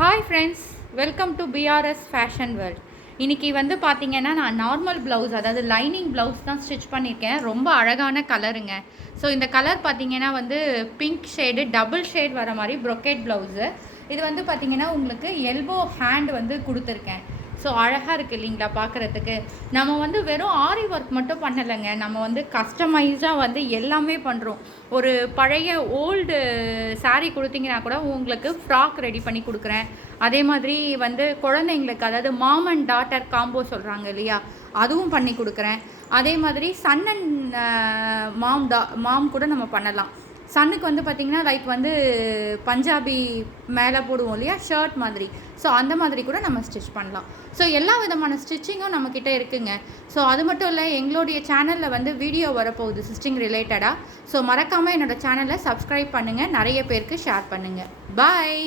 Hi friends, welcome to BRS fashion world. இன்றைக்கி வந்து பார்த்திங்கன்னா நான் நார்மல் ப்ளவுஸ், அதாவது லைனிங் ப்ளவுஸ் தான் ஸ்டிச் பண்ணியிருக்கேன். ரொம்ப அழகான கலருங்க. ஸோ இந்த கலர் பார்த்திங்கன்னா வந்து பிங்க் ஷேடு, டபுள் ஷேட் வர மாதிரி ப்ரொக்கேட் ப்ளவுஸு. இது வந்து பார்த்திங்கன்னா உங்களுக்கு எல்போ ஹேண்ட் வந்து கொடுத்துருக்கேன். ஸோ அழகாக இருக்குது இல்லைங்களா பார்க்குறதுக்கு. நம்ம வந்து வெறும் ஆரி ஒர்க் மட்டும் பண்ணலைங்க, நம்ம வந்து கஸ்டமைஸாக வந்து எல்லாமே பண்ணுறோம். ஒரு பழைய ஓல்டு சாரீ கொடுத்தீங்கன்னா கூட உங்களுக்கு ஃப்ராக் ரெடி பண்ணி கொடுக்குறேன். அதே மாதிரி வந்து குழந்தைங்களுக்கு, அதாவது மாம் அண்ட் டாட்டர் காம்போ சொல்கிறாங்க இல்லையா, அதுவும் பண்ணி கொடுக்குறேன். அதே மாதிரி சன் அண்ட் மாம் கூட நம்ம பண்ணலாம். சன்னுக்கு வந்து பார்த்திங்கன்னா லைக் வந்து பஞ்சாபி மேலே போடுவோம் இல்லையா, ஷர்ட் மாதிரி. ஸோ அந்த மாதிரி கூட நம்ம ஸ்டிச் பண்ணலாம். ஸோ எல்லா விதமான ஸ்டிச்சிங்கும் நம்மக்கிட்ட இருக்குங்க. ஸோ அது மட்டும் இல்லை, எங்களுடைய சேனலில் வந்து வீடியோ வரப்போகுது ஸ்டிச்சிங் ரிலேட்டடாக. ஸோ மறக்காமல் என்னோடய சேனலை சப்ஸ்கிரைப் பண்ணுங்கள், நிறைய பேருக்கு ஷேர் பண்ணுங்கள். பாய்.